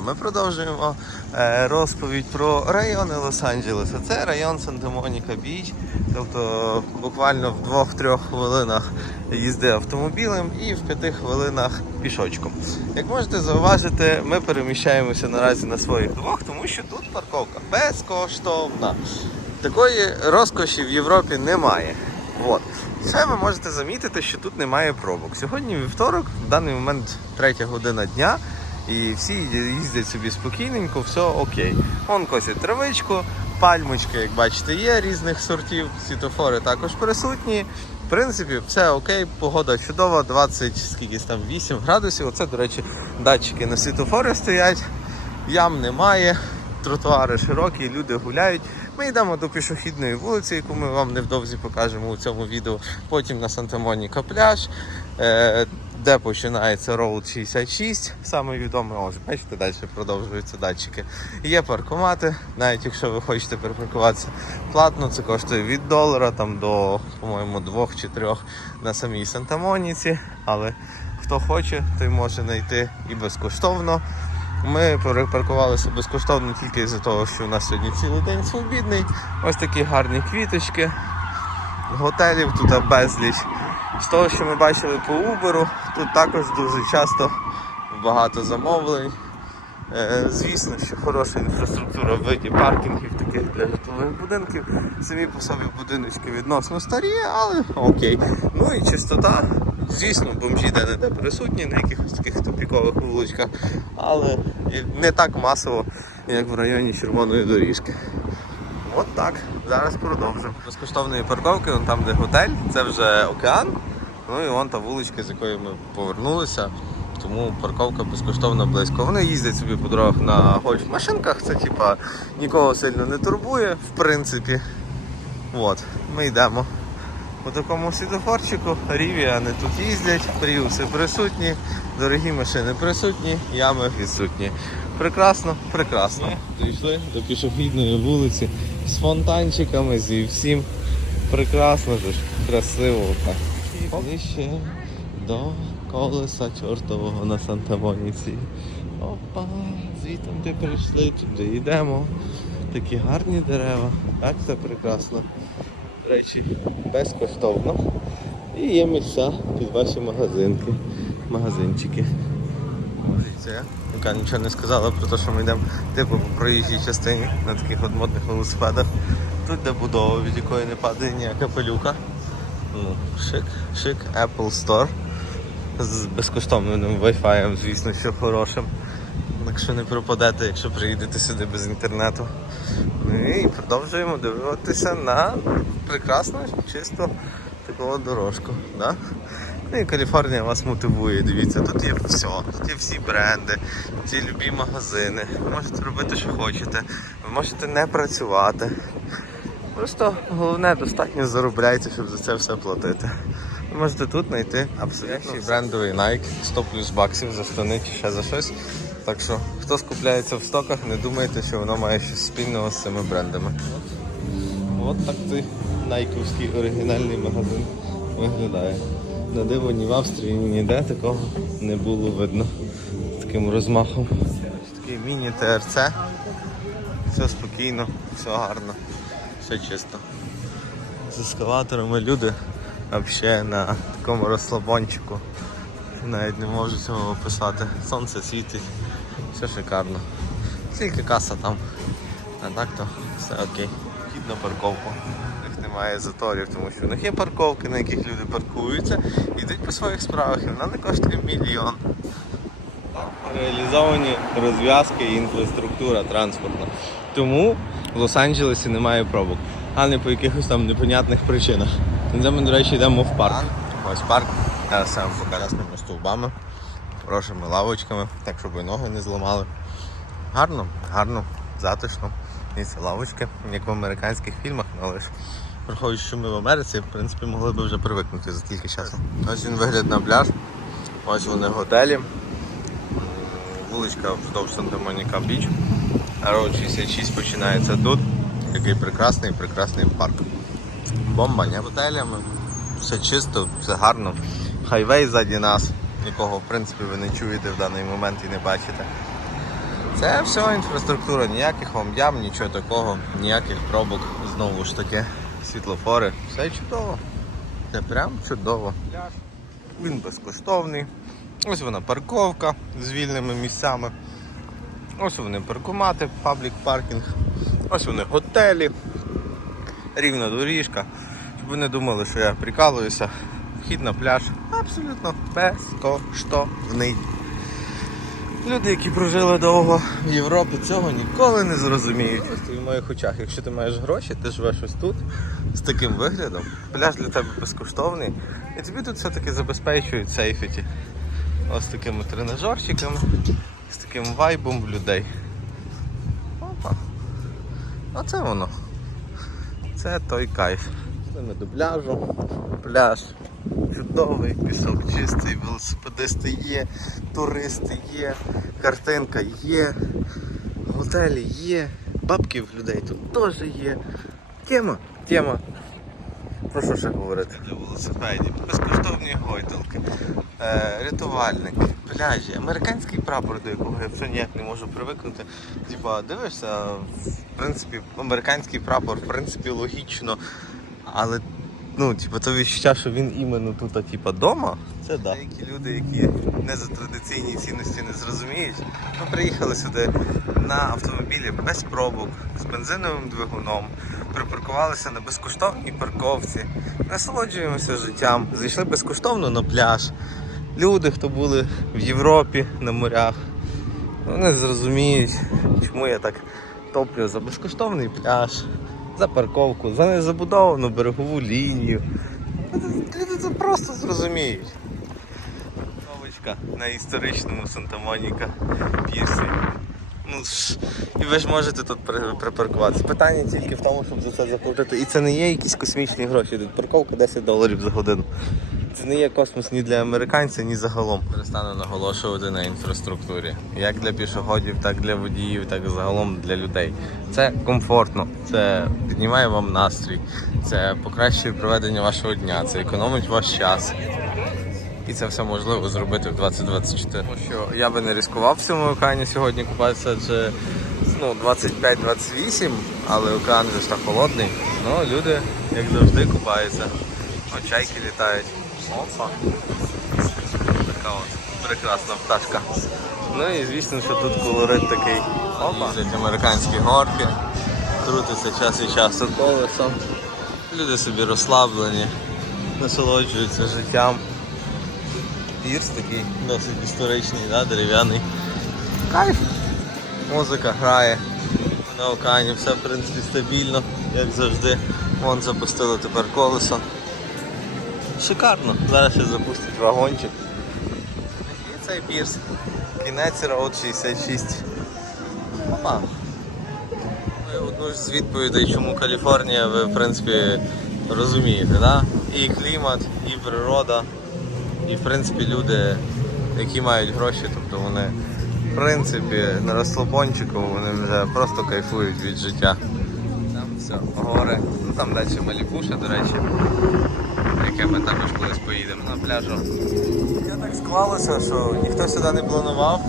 Ми продовжуємо е, розповідь про райони Лос-Анджелеса. Це район Санта-Моніка Біч, тобто буквально в двох-трьох хвилинах їзди автомобілем і в п'яти хвилинах пішочком. Як можете зауважити, ми переміщаємося наразі на своїх двох, тому що тут парковка безкоштовна. Такої розкоші в Європі немає. От. Ще ви можете замітити, що тут немає пробок. Сьогодні вівторок, в даний момент третя година дня. І всі їздять собі спокійненько, все окей. Вон косять травичку, пальмочки, як бачите, є різних сортів, світофори також присутні. В принципі, все окей, погода чудова, 20 скільки там 8 градусів. Оце, до речі, датчики на світофори стоять, ям немає, тротуари широкі, люди гуляють. Ми йдемо до пішохідної вулиці, яку ми вам невдовзі покажемо у цьому відео. Потім на Санта-Моніка пляж. Де починається Road 66, саме відомий, ось бачите, далі продовжуються датчики. Є паркомати, навіть якщо ви хочете перепаркуватися платно, це коштує від долара там до, по-моєму, двох чи трьох на самій Санта-Моніці. Але хто хоче, той може знайти і безкоштовно. Ми перепаркувалися безкоштовно тільки з-за того, що у нас сьогодні цілий день свобідний. Ось такі гарні квіточки. Готелів тут безліч. З того, що ми бачили по Uber, тут також дуже часто багато замовлень. Е, Звісно, що хороша інфраструктура в виді паркінгів таких для житлових будинків. Самі по собі будиночки відносно старі, але окей. Ну і чистота. Звісно, бомжі де-не-де присутні на якихось таких тупікових вуличках, але не так масово, як в районі червоної доріжки. От так. Зараз продовжимо. Безкоштовної парковки, вон там, де готель, це вже океан. Ну і вон та вуличка, з якої ми повернулися. Тому парковка безкоштовно близько. Вони їздять собі по дорогах на гольф-машинках, це типа нікого сильно не турбує, в принципі. От, ми йдемо по такому світофорчику. Рівіани тут їздять, пріуси присутні, дорогі машини присутні, ями відсутні. Прекрасно, прекрасно. Дійшли до пішохідної вулиці з фонтанчиками, зі всім. Прекрасно, дуже красиво. Так. Ближче до колеса чортового на Санта-Моніці. Опа, звітом де прийшли, туди йдемо. Такі гарні дерева. Так це прекрасно. Речі, безкоштовно. І є місця під ваші магазинки, магазинчики. Яка нічого не сказала про те, що ми йдемо типу по проїжджій частині на таких от модних велосипедах. Тут де будова, від якої не падає ніяка пилюка. Ну, шик, шик, Apple Store. З безкоштовним Wi-Fi, звісно, що хорошим. Якщо не пропадете, якщо приїдете сюди без інтернету. Ну і продовжуємо дивитися на прекрасну, чисто таку дорожку. Да? Ну і Каліфорнія вас мотивує, дивіться, тут є все, тут є всі бренди, є любі магазини. Ви можете робити, що хочете, ви можете не працювати. Просто головне достатньо заробляйте, щоб за це все платити. Ви можете тут знайти абсолютно брендовий Nike 100 плюс баксів за штани чи ще за щось. Так що, хто скупляється в стоках, не думайте, що воно має щось спільного з цими брендами. От так цей найківський оригінальний магазин виглядає. На диво ні в Австрії, ні ніде такого не було видно з таким розмахом. Такий міні-ТРЦ. Все спокійно, все гарно, все чисто. З ескалаторами люди взагалі на такому розслабончику. Навіть не можу цього описати. Сонце світить, все шикарно. Тільки каса там. А так то все окей. Хід на парковку. У них немає заторів, тому що у них є парковки, на яких люди паркуються, йдуть по своїх справах, і вона не коштує мільйон. Реалізовані розв'язки і інфраструктура транспортна. Тому в Лос-Анджелесі немає пробок, а не по якихось там непонятних причинах. Де ми, до речі, йдемо в парк. Ось парк. Я сам покарасними стовбами, хорошими лавочками, так щоб і ноги не зламали. Гарно, гарно, затишно. І це лавочки, як в американських фільмах, але ж враховуючи, що ми в Америці, в принципі, могли б вже привикнути за стільки часу. Ось він вигляд на пляж, ось вони готелі. Вуличка вздовж Санта-Моніка Біч. Road 66 починається тут. Такий прекрасний, прекрасний парк. Бомба, не готелями. Все чисто, все гарно. Хайвей ззаді нас, якого в принципі ви не чуєте в даний момент і не бачите. Це все інфраструктура, ніяких вам ям, нічого такого, ніяких пробок, знову ж таки, світлофори. Все чудово. Це прям чудово. Він безкоштовний. Ось вона парковка з вільними місцями. Ось вони паркомати, паблік паркінг. Ось вони готелі. Рівна доріжка. Щоб ви не думали, що я прикалуюся. Вхід на пляж абсолютно безкоштовний. Люди, які прожили довго в Європі, цього ніколи не зрозуміють. В моїх очах, якщо ти маєш гроші, ти живеш ось тут з таким виглядом. Пляж для тебе безкоштовний. І тобі тут все-таки забезпечують сейфіті. Ось такими тренажерчиками, з таким вайбом в людей. Опа. Оце воно. Це той кайф. Ми до пляжу. Пляж чудовий, пісок чистий, велосипедисти є, туристи є, картинка є, готелі є, бабки в людей тут теж є. Тема, тема. Про що ще говорити? Для велосипедів, безкоштовні гойдалки, е, рятувальники, пляжі, американський прапор, до якого я вже ніяк не можу привикнути. Типа, дивишся, в принципі, американський прапор, в принципі, логічно, але ну, типу, то відчуття, що він іменно тут, а, типа, дома, це да. Деякі люди, які не за традиційні цінності не зрозуміють, ми приїхали сюди на автомобілі без пробок, з бензиновим двигуном, припаркувалися на безкоштовній парковці, насолоджуємося життям, зайшли безкоштовно на пляж. Люди, хто були в Європі на морях, вони зрозуміють, чому я так топлю за безкоштовний пляж, за парковку, за незабудовану берегову лінію. Люди це просто зрозуміють. Новочка на історичному Санта-Моніка пірсі. Ну, і ви ж можете тут припаркуватися. Питання тільки в тому, щоб за це заплатити. І це не є якісь космічні гроші. Тут парковка 10 доларів за годину. Це не є космос ні для американців, ні загалом. Перестану наголошувати на інфраструктурі. Як для пішоходів, так для водіїв, так і загалом для людей. Це комфортно, це піднімає вам настрій, це покращує проведення вашого дня, це економить ваш час. І це все можливо зробити в 2024. Тому що я би не ризикував в цьому океані сьогодні купатися, адже ну, 25-28, але океан вже ж так холодний. Ну, люди, як завжди, купаються. Чайки літають. Опа. Така от прекрасна пташка. Ну і звісно, що тут колорит такий. Опа. Їздять американські горки, крутиться час від часу колесом. Люди собі розслаблені, насолоджуються життям. Пірс такий досить історичний, да, дерев'яний. Кайф. Музика грає на океані, все в принципі стабільно, як завжди. Вон запустили тепер колесо. Шикарно. Зараз ще запустять вагончик. І цей пірс. Кінець Роуд 66. Опа. Ну, Одну ж з відповідей, чому Каліфорнія, ви в принципі розумієте, да? І клімат, і природа, і в принципі люди, які мають гроші, тобто вони в принципі на розслабончику вони вже просто кайфують від життя. Там все, гори, ну там далі Малібуша, до речі, яке ми також колись поїдемо на пляжу. Я так склалося, що ніхто сюди не планував,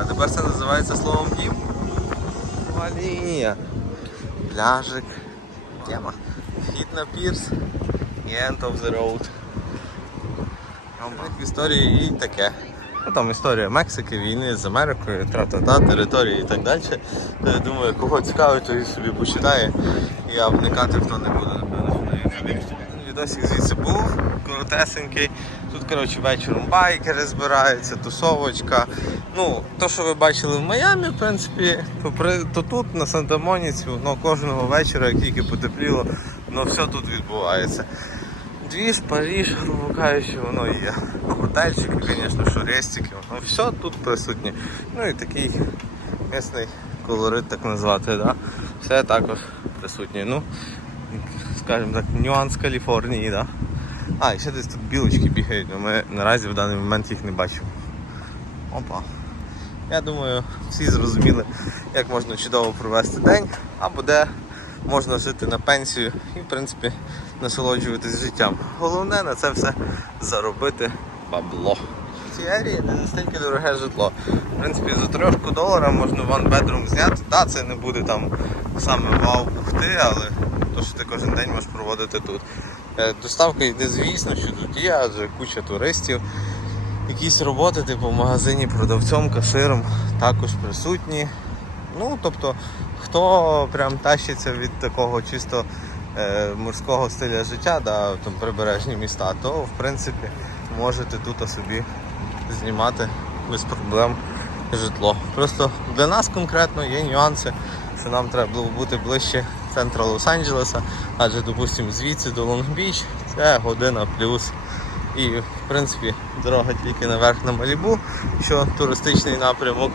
а тепер це називається словом дім. Лінія. Пляжик. Тема. Вхід на пірс. І end of the road. В історії і таке. Ну там історія Мексики, війни з Америкою, тра-та-та, території і так далі. Я думаю, кого цікавить, то собі почитає. Я вникати в то не буду, напевно, що на ютубі. Відосик звідси був, коротесенький. Тут, коротше, вечором байкери збираються, тусовочка. Ну, то, що ви бачили в Майамі, в принципі, то, при, то тут, на Санта-Моніці, ну, кожного вечора, як тільки потепліло, ну все тут відбувається. Двіж, Паріж, грубо кажучи, воно є. Готельчики, звісно, шурестики, воно все тут присутнє. Ну і такий місний колорит, так назвати, да? все також присутнє. Ну, скажімо так, нюанс Каліфорнії, да? А, і ще десь тут білочки бігають, але ми наразі в даний момент їх не бачимо. Опа. Я думаю, всі зрозуміли, як можна чудово провести день, або де можна жити на пенсію і, в принципі, насолоджуватись життям. Головне на це все заробити бабло. в цій ерії не настільки дороге житло. В принципі, за трошку доларів можна one bedroom зняти. Так, це не буде там саме вау пухти, але то, що ти кожен день можеш проводити тут. Е, Доставка йде, звісно, що тут є, адже куча туристів. Якісь роботи, типу в магазині продавцом, касиром також присутні. Ну, тобто, хто прям тащиться від такого чисто е, морського стиля життя, да, там прибережні міста, то в принципі можете тут собі знімати без проблем житло. Просто для нас конкретно є нюанси, що нам треба було бути ближче центру Лос-Анджелеса, адже, допустимо, звідси до Лонг-Біч це година плюс. І в принципі дорога тільки наверх на Малібу, що туристичний напрямок.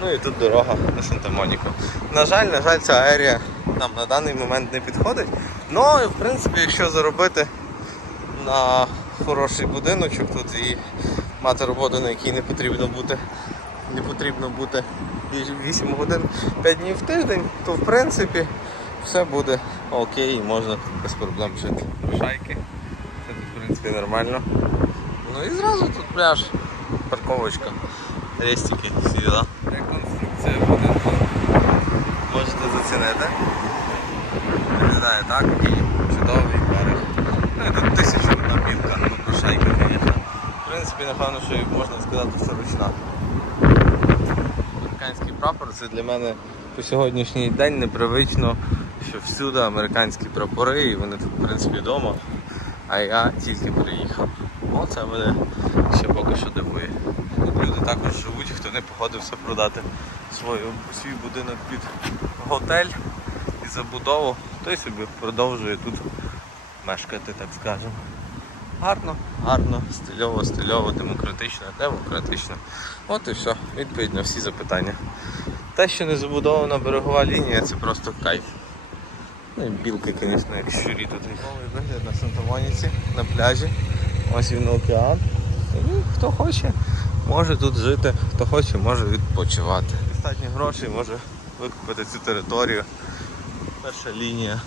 Ну і тут дорога на Санта-Моніку. На жаль, на жаль, ця аерія нам на даний момент не підходить. Ну в принципі, якщо заробити на хороший будиночок тут і мати роботу, на якій не потрібно бути, не потрібно бути 8 годин 5 днів в тиждень, то в принципі все буде окей, можна тут без проблем жити. Шайки. Це тут, в принципі, нормально. Ну і зразу тут пляж, парковочка, рестики, всі діла. Реконструкція будинку. Можете зацінити. Виглядає так і чудовий берег. Ну і тут тисячу одна білка, ну прошайка, звісно. В принципі, напевно, що і можна сказати, що ручна. Американський прапор це для мене по сьогоднішній день непривично, що всюди американські прапори, і вони тут в принципі вдома, а я тільки приїхав. Оце мене ще поки що дивує. Тут люди також живуть, хто не погодився продати свою, свій будинок під готель і забудову, той собі продовжує тут мешкати, так скажемо. Гарно, гарно, стильово, стильово, демократично, демократично. От і все, відповідь на всі запитання. Те, що не забудована берегова лінія, це просто кайф. Ну і білки, звісно, як щурі тут. Новий вигляд на Санта-Моніці, на пляжі. Ось він океан. І хто хоче, може тут жити, хто хоче, може відпочивати. Достатньо грошей може викупити цю територію. Перша лінія.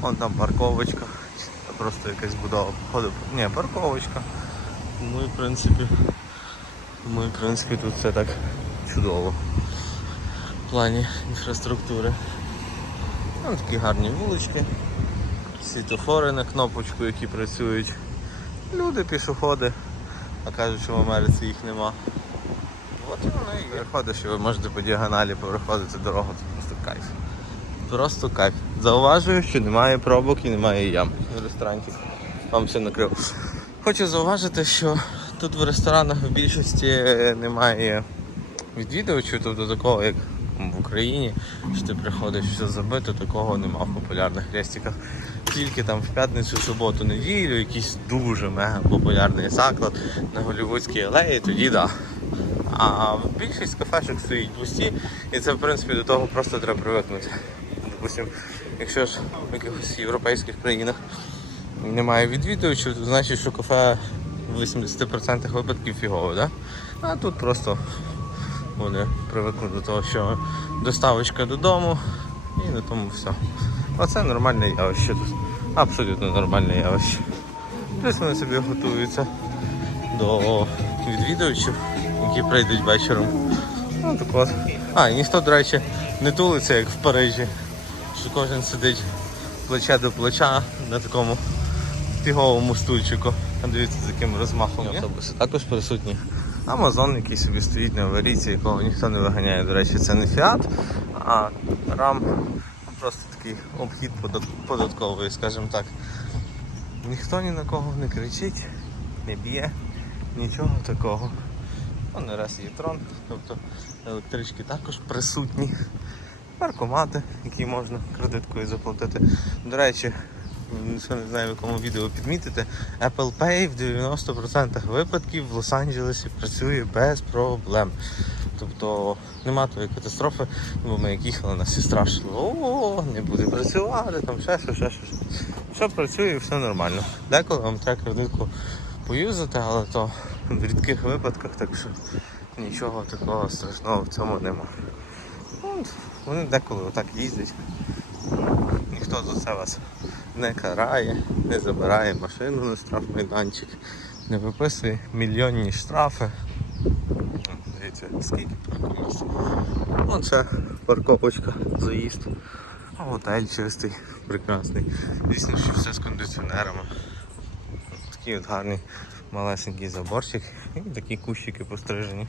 Вон там парковочка. Це просто якась будова походу. Ні, парковочка. Ну і в принципі. Ну і в принципі тут все так чудово. В плані інфраструктури. Там такі гарні вулички, світофори на кнопочку, які працюють. Люди, пішоходи, а кажуть, що в Америці їх нема. От і воно і переходиш, і ви можете по діагоналі переходити дорогу, це просто кайф. Просто кайф. Зауважую, що немає пробок і немає ям. Ресторанчик вам все накрив. Хочу зауважити, що тут в ресторанах в більшості немає відвідувачів, тобто такого, як в Україні, що ти приходиш, все забито, такого нема в популярних рестиках. Тільки там в п'ятницю, суботу, неділю, якийсь дуже мега популярний заклад на Голлівудській алеї, тоді да. А більшість кафешок стоїть пусті, і це в принципі до того просто треба привикнути. Допустим, якщо ж в якихось європейських країнах немає відвідувачів, то значить, що кафе в 80% випадків фігове, да? а тут просто вони привикли до того, що доставочка додому і на тому все. Оце нормальне явище тут. Абсолютно нормальне явище. Плюс вони собі готуються до відвідувачів, які прийдуть вечором. Ну, так от. А, і ніхто, до речі, не тулиться, як в Парижі, що кожен сидить плече до плеча на такому фіговому стульчику. А дивіться, з яким розмахом автобуси також присутні. Амазон, який собі стоїть на аварійці, якого ніхто не виганяє. До речі, це не фіат, а рам просто такий обхід податковий, скажімо так. Ніхто ні на кого не кричить, не б'є, нічого такого. Он не раз є трон, тобто електрички також присутні. Паркомати, які можна кредиткою заплатити. До речі, не знаю в якому відео підмітити, Apple Pay в 90% випадків в Лос-Анджелесі працює без проблем. Тобто нема тої катастрофи, бо ми як їхали, нас всі страшно. О, не буде працювати, там ще що, ще що. Все працює, все нормально. Деколи вам треба кредитку поюзати, але то в рідких випадках, так що нічого такого страшного в цьому нема. Вони деколи отак їздять. Ніхто за це вас не карає, не забирає машину на штрафмайданчик. не виписує мільйонні штрафи. Дивіться, скільки паркується. Оце парковочка, заїзд. А готель чистий, прекрасний. Звісно, що все з кондиціонерами. Такий от гарний малесенький заборчик і такі кущики пострижені.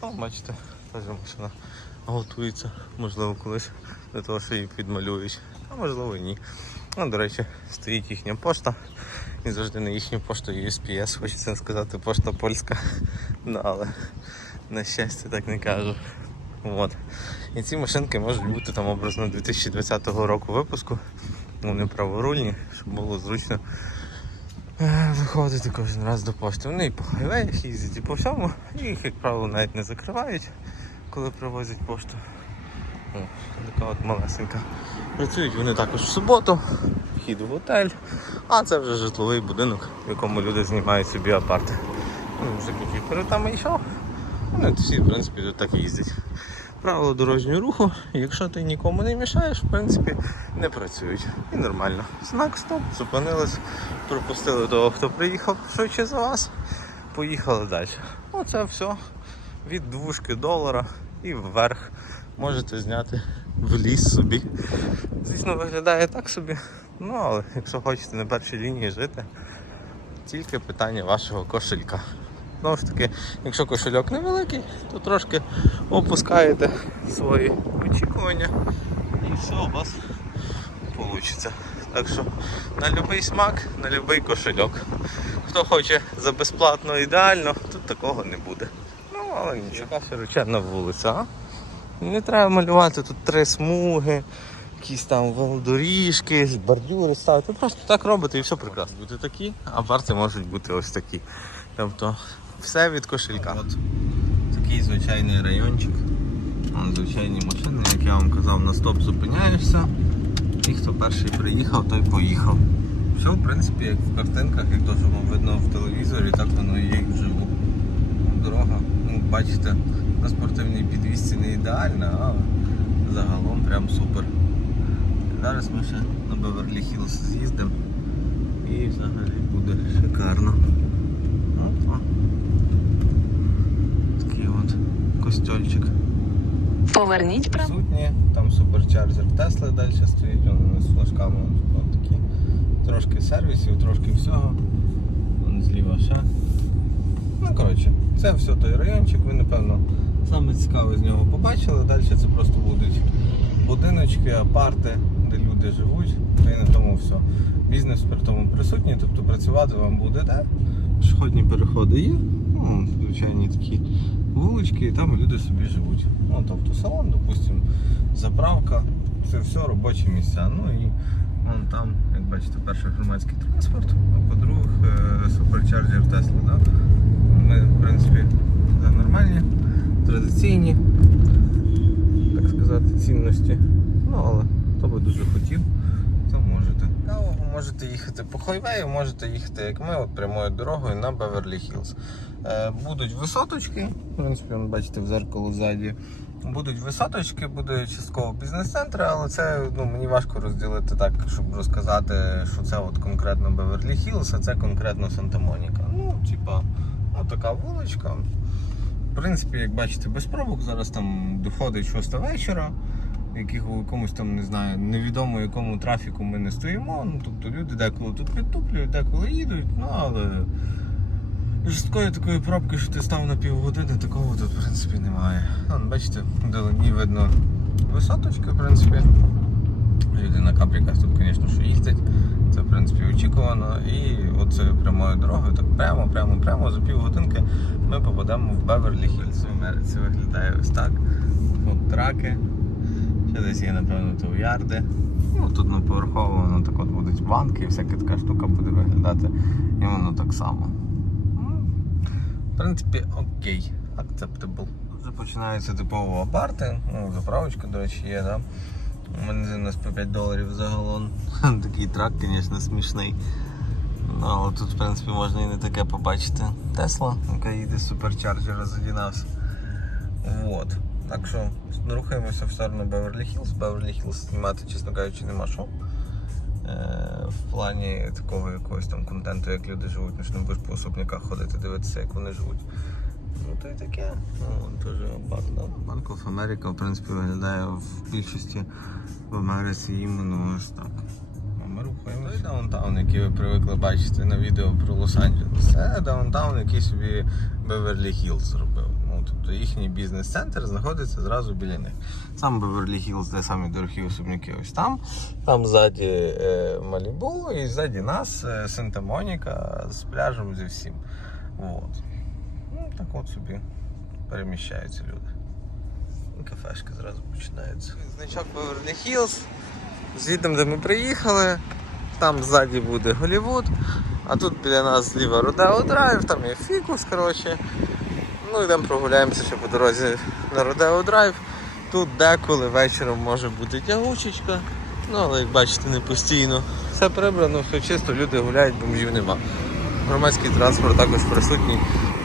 О, бачите, теж машина готується, можливо, колись до того, що її підмалюють, а можливо ні. Ну, до речі, стоїть їхня пошта. І завжди на їхню пошту USPS, хочеться сказати, пошта польська. Ну, але на щастя так не кажу. От. І ці машинки можуть бути там образно 2020 року випуску. Вони праворульні, щоб було зручно е, виходити кожен раз до пошти. Вони і по хайвеях їздять, і по всьому. Їх, як правило, навіть не закривають, коли привозять пошту. Така от малесенька. Працюють вони також в суботу, вхід в готель, а це вже житловий будинок, в якому люди знімають собі апарти. Ну, вже який перед там йшов. Вони всі, в принципі, тут так їздять. Правила дорожнього руху, якщо ти нікому не мішаєш, в принципі, не працюють. І нормально. Знак стоп, зупинились, пропустили того, хто приїхав швидше за вас, поїхали далі. Оце все від двушки долара і вверх можете зняти в ліс собі. Звісно, виглядає так собі. Ну, але якщо хочете на першій лінії жити, тільки питання вашого кошелька. Знову ж таки, якщо кошельок невеликий, то трошки опускаєте свої очікування і все у вас вийде. Так що на будь-який смак, на будь-який кошельок. Хто хоче за безплатно ідеально, тут такого не буде. Ну, але нічого, яка широченна вулиця, а? Не треба малювати тут три смуги, якісь там велодоріжки, бордюри ставити. Просто так робите і все прекрасно. Бути такі, а парти можуть бути ось такі. Тобто все від кошелька. От такий звичайний райончик. Звичайні машини, як я вам казав, на стоп зупиняєшся. І хто перший приїхав, той поїхав. Все, в принципі, як в картинках, як то, що видно в телевізорі, так воно і є вживу. Дорога, ну, бачите, на спортивній підвісці не ідеальна, але загалом прям супер. Зараз ми ще на Беверлі Хіллз з'їздимо і взагалі буде шикарно. Опа. Такий от костюльчик Поверніть право. присутні. Там суперчарджер Тесли далі стоїть, вони з флажками от такі. Трошки сервісів, трошки всього. Вон зліва ще. Ну коротше, це все той райончик, ви напевно саме цікаве з нього побачили. Далі це просто будуть будиночки, апарти, де люди живуть, й на тому все. Бізнес при тому присутній, тобто працювати вам буде де. Пішохідні переходи є. Ну, звичайні такі вулички, і там люди собі живуть. Ну, тобто салон, допустимо, заправка, це все робочі місця. Ну і вон там, як бачите, перший громадський транспорт, а по-друге, е, суперчарджер Tesla. Да? Ми, в принципі, нормальні, традиційні, так сказати, цінності. Ну, але хто би дуже хотів, то можете. Каву можете їхати по хайвею, можете їхати, як ми, от прямою дорогою на Беверлі Хіллз. Е, будуть висоточки, в принципі, бачите, в зеркало ззаді. Будуть висоточки, буде частково бізнес-центри, але це ну, мені важко розділити так, щоб розказати, що це от конкретно Беверлі Хіллз, а це конкретно Санта-Моніка. Ну, типа, така вуличка. В принципі, як бачите, без пробок зараз там доходить 6 вечора. Яких у якомусь там не знаю, невідомо якому трафіку ми не стоїмо. Ну, тобто люди деколи тут підтуплюють, деколи їдуть, ну але жорсткої такої пробки, що ти став на півгодини, такого тут в принципі немає. Ну, бачите, вдалині видно висоточка, в принципі. Люди на каприках тут, звісно, що їздять. Це в принципі очікувано. І оце прямою дорогою, так прямо, прямо, прямо за півгодинки ми попадемо в Беверлі Хіллз. В Америці виглядає ось так. От траки. Ще десь є, напевно, то ярди. Ну, тут на поверхово воно так от будуть банки і всяка така штука буде виглядати. І воно так само. Ну, В принципі, окей, acceptable. Вже починається типово апарти. Ну, заправочка, до речі, є, да? Бензин у нас по 5 доларів за галон. Такий трак, звісно, смішний. Ну, але тут, в принципі, можна і не таке побачити. Тесла, яка їде з суперчарджера заді нас. Вот. Так що рухаємося в сторону Беверлі Хіллз. Беверлі Хіллз знімати, чесно кажучи, нема що. в плані такого якогось там контенту, як люди живуть, ну ж не будеш по особняках ходити, дивитися, як вони живуть. Ну то й таке. Ну. Bank of America, в принципі, виглядає в більшості в Америці іменно ось так. Ми рухаємося. Той даунтаун, який ви привикли бачити на відео про Лос-Анджелес. Це даунтаун, який собі Беверлі Хіллз зробив. Ну, тобто їхній бізнес-центр знаходиться зразу біля них. Сам Беверлі Хіллз, де самі дорогі особняки, ось там. Там ззаді е, Малібу і ззаді нас е, Санта-Моніка з пляжем зі всім. От. Ну, так от собі переміщаються люди. І кафешка зразу починається. Значок Беверлі Хіллз. Звідти, де ми приїхали, там ззаді буде Голівуд, а тут біля нас зліва Родео Драйв, там є фікус, коротше. Ну йдемо прогуляємося ще по дорозі на Родео Драйв. Тут деколи вечором може бути тягучечка, ну але як бачите, не постійно. Все прибрано, все чисто, люди гуляють, бомжів нема. Громадський транспорт також присутній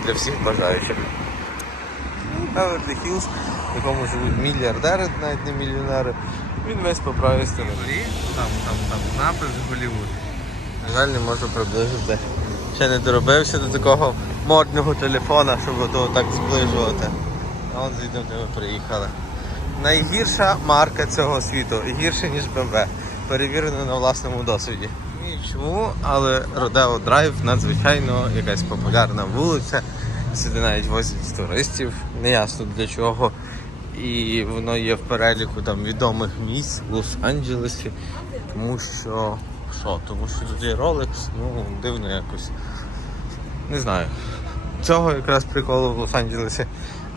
для всіх бажаючих. Беверлі Хіллз, в якому живуть мільярдери, навіть не мільйонери. Він весь по правій стороні. Там, там, там напис Голівуд. На жаль, не можу приблизити. Ще не доробився до такого модного телефона, щоб того так зближувати. А от звідти ми приїхали. Найгірша марка цього світу, гірше ніж BMW. Перевірено на власному досвіді. Чому, але Родео Драйв надзвичайно якась популярна вулиця. Сюди навіть возять туристів, неясно для чого. І воно є в переліку там відомих місць в Лос-Анджелесі. Тому що. Що? Тому що тут є Rolex, ну дивно якось. Не знаю. Цього якраз приколу в Лос-Анджелесі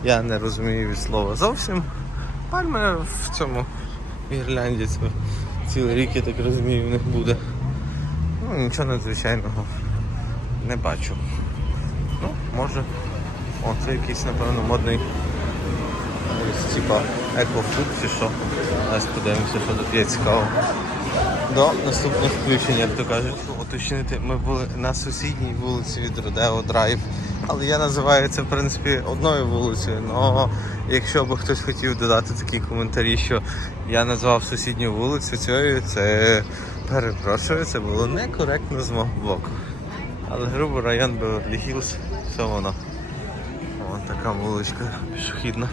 я не розумію від слова зовсім. Пальми в цьому Ірлянді це цілий рік, я так розумію, в них буде. Ну, нічого надзвичайного не бачу. Ну, може. О, це якийсь, напевно, модний ось, типа екофуд чи що. Зараз подивимося, що тут є цікаво. До наступних включень, як то кажуть. Уточнити, ми були на сусідній вулиці від Родео Драйв. Але я називаю це в принципі одною вулицею. Но якщо б хтось хотів додати такі коментарі, що я назвав сусідню вулицю цією, це перепрошую, це було некоректно з мого боку. Але грубо район Беверлі Хіллз, це воно. Вон така вуличка пішохідна.